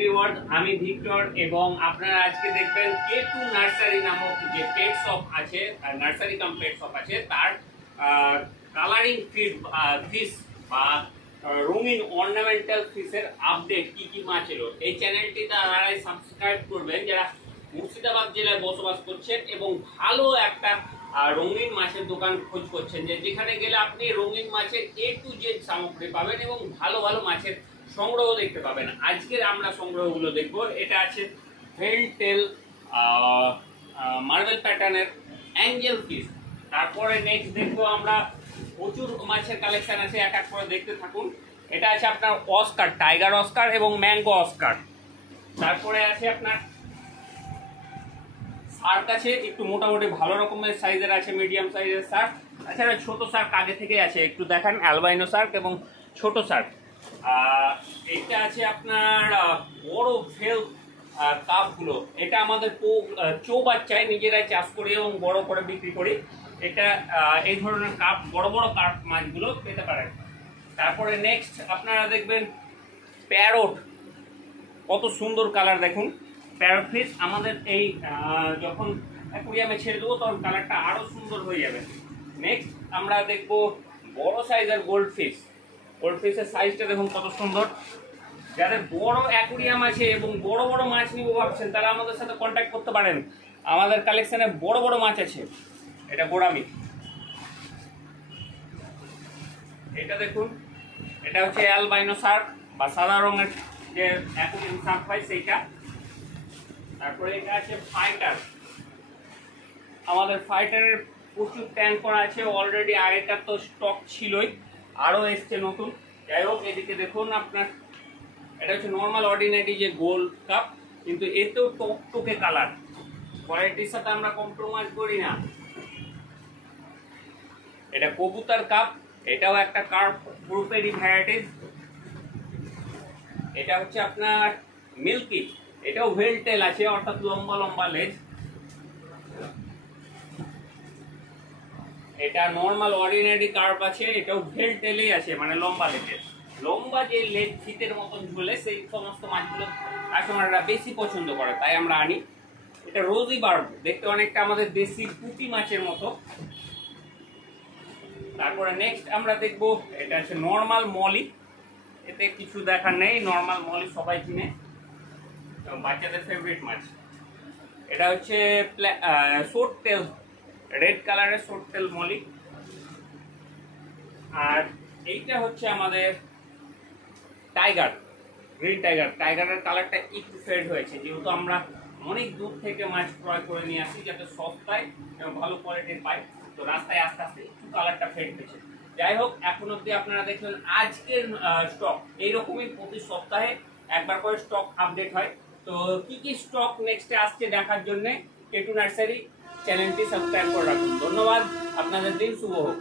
Viewers, আমি Victor এবং আপনারা আজকে দেখবেন K2 নার্সারি নামক যে পেট শপ আছে, নার্সারি কাম পেট শপ আছে, তার কালারিং ফিশ বা রঙিন অর্নামেন্টাল ফিশের আপডেট কি কি মাছ এলো। এই চ্যানেলটি তারাই সাবস্ক্রাইব করবেন যারা মুর্শিদাবাদ জেলায় বসবাস করছেন এবং ভালো একটা রঙিন মাছের দোকান খোঁজ করছেন, যে যেখানে গেলে আপনি রঙিন মাছের A to Z সামগ্রী পাবেন এবং ভালো ভালো মাছের সংগ্রহ দেখতে পাবেন। আজকের আমরা সংগ্রহগুলো দেখব। এটা আছে ভেল টেল মার্বেল প্যাটার্নের অ্যাঞ্জেল ফিশ। তারপরে নেক্সট দেখবো আমরা প্রচুর মাছের কালেকশন আছে, এক এক করে দেখতে থাকুন। এটা আছে আপনার অস্কার, টাইগার অস্কার এবং ম্যাঙ্গো অস্কার। তারপরে আছে আপনার শার্ক আছে, একটু মোটামুটি ভালো রকমের সাইজের আছে, মিডিয়াম সাইজের শার্ক। তাছাড়া ছোট শার্ক আগে থেকে আছে, একটু দেখান, অ্যালবাইনো শার্ক এবং ছোট শার্ক। এটা আছে আপনার বড় ভেল কাপগুলো। এটা আমাদের চৌবাচ্চায় নিজেরাই চাষ করি এবং বড় করে বিক্রি করি। এটা এই ধরনের কাপ, বড় বড় কাপ মাছগুলো পেতে পারেন। তারপরে নেক্সট আপনারা দেখবেন প্যারট, কত সুন্দর কালার দেখুন। প্যারট ফিশ আমাদের এই যখন অ্যাকুরিয়ামে ছেড়ে দেবো তখন কালারটা আরও সুন্দর হয়ে যাবে। নেক্সট আমরা দেখব বড় সাইজের গোল্ড ফিশ। গোল্ড ফিশের সাইজটা দেখুন কত সুন্দর। যাদের বড় অ্যাকুরিয়াম আছে এবং বড় বড় মাছ নিব ভাবছেন, তারা আমাদের সাথে কন্ট্যাক্ট করতে পারেন। আমাদের কালেকশানে বড় বড় মাছ আছে। এটা গোড়ামি। এটা দেখুন, এটা হচ্ছে অ্যালবাইনো শার্ক বা সাদা রঙের যে অ্যাকুরিয়াম শার্ক হয় সেইটা। তারপরে এটা আছে ফাইটার। আমাদের ফাইটারের প্রচুর ট্যাঙ্ক করা আছে অলরেডি, আগেকার তো স্টক ছিলই, আরও এসছে নতুন। যাই হোক, এদিকে দেখুন আপনার, এটা হচ্ছে নর্মাল অর্ডিনারি যে গোল কাপ, কিন্তু এতেও টকটকে কালার, কোয়ালিটির সাথে আমরা কম্প্রোমাইজ করি না। এটা কবুতর কাপ, এটাও একটা কার্প গ্রুপেরই ভ্যারাইটিস। এটা হচ্ছে আপনার মিল্কি, এটাও ভেল টেল আছে, অর্থাৎ লম্বা লম্বা লেজ। এটা নর্মাল অর্ডিনারি কার্প আছে, এটাও ভেল টেলেই আছে, মানে লম্বা লেজের। লম্বা যে লেজ ফিতের মতন ঝুলে, সেই সমস্ত মাছগুলো কাস্টমাররা বেশি পছন্দ করে, তাই আমরা আনি। এটা রোজি বার্ব, দেখতে অনেকটা আমাদের দেশি পুঁটি মাছের মতো। তারপরে নেক্সট আমরা দেখব, এটা হচ্ছে নর্মাল মলি। এতে কিছু দেখার নেই, নর্মাল মলি সবাই চিনে, বাচ্চাদের ফেভারিট মাছ। এটা হচ্ছে শর্ট টেল, রেড কালারের শর্ট টেল মলি। আর এইটা হচ্ছে আমাদের টাইগার, গ্রিন টাইগার। টাইগারের কালারটা একটু ফেড হয়েছে, যেহেতু আমরা অনেক দূর থেকে মাছ ক্রয় করে নিয়ে আসি যাতে সস্তায় এবং ভালো কোয়ালিটির পাই, তো রাস্তায় আস্তে আস্তে একটু কালারটা ফেড হয়েছে। যাই হোক, এখন অবধি আপনারা দেখলেন আজকের স্টক। এইরকমই প্রতি সপ্তাহে একবার করে স্টক আপডেট হয়। তো কি কি স্টক নেক্সটে আসছে দেখার জন্য K2 নার্সারি চ্যানেলটি সাবস্ক্রাইব করে রাখুন। ধন্যবাদ, আপনাদের দিন শুভ হোক।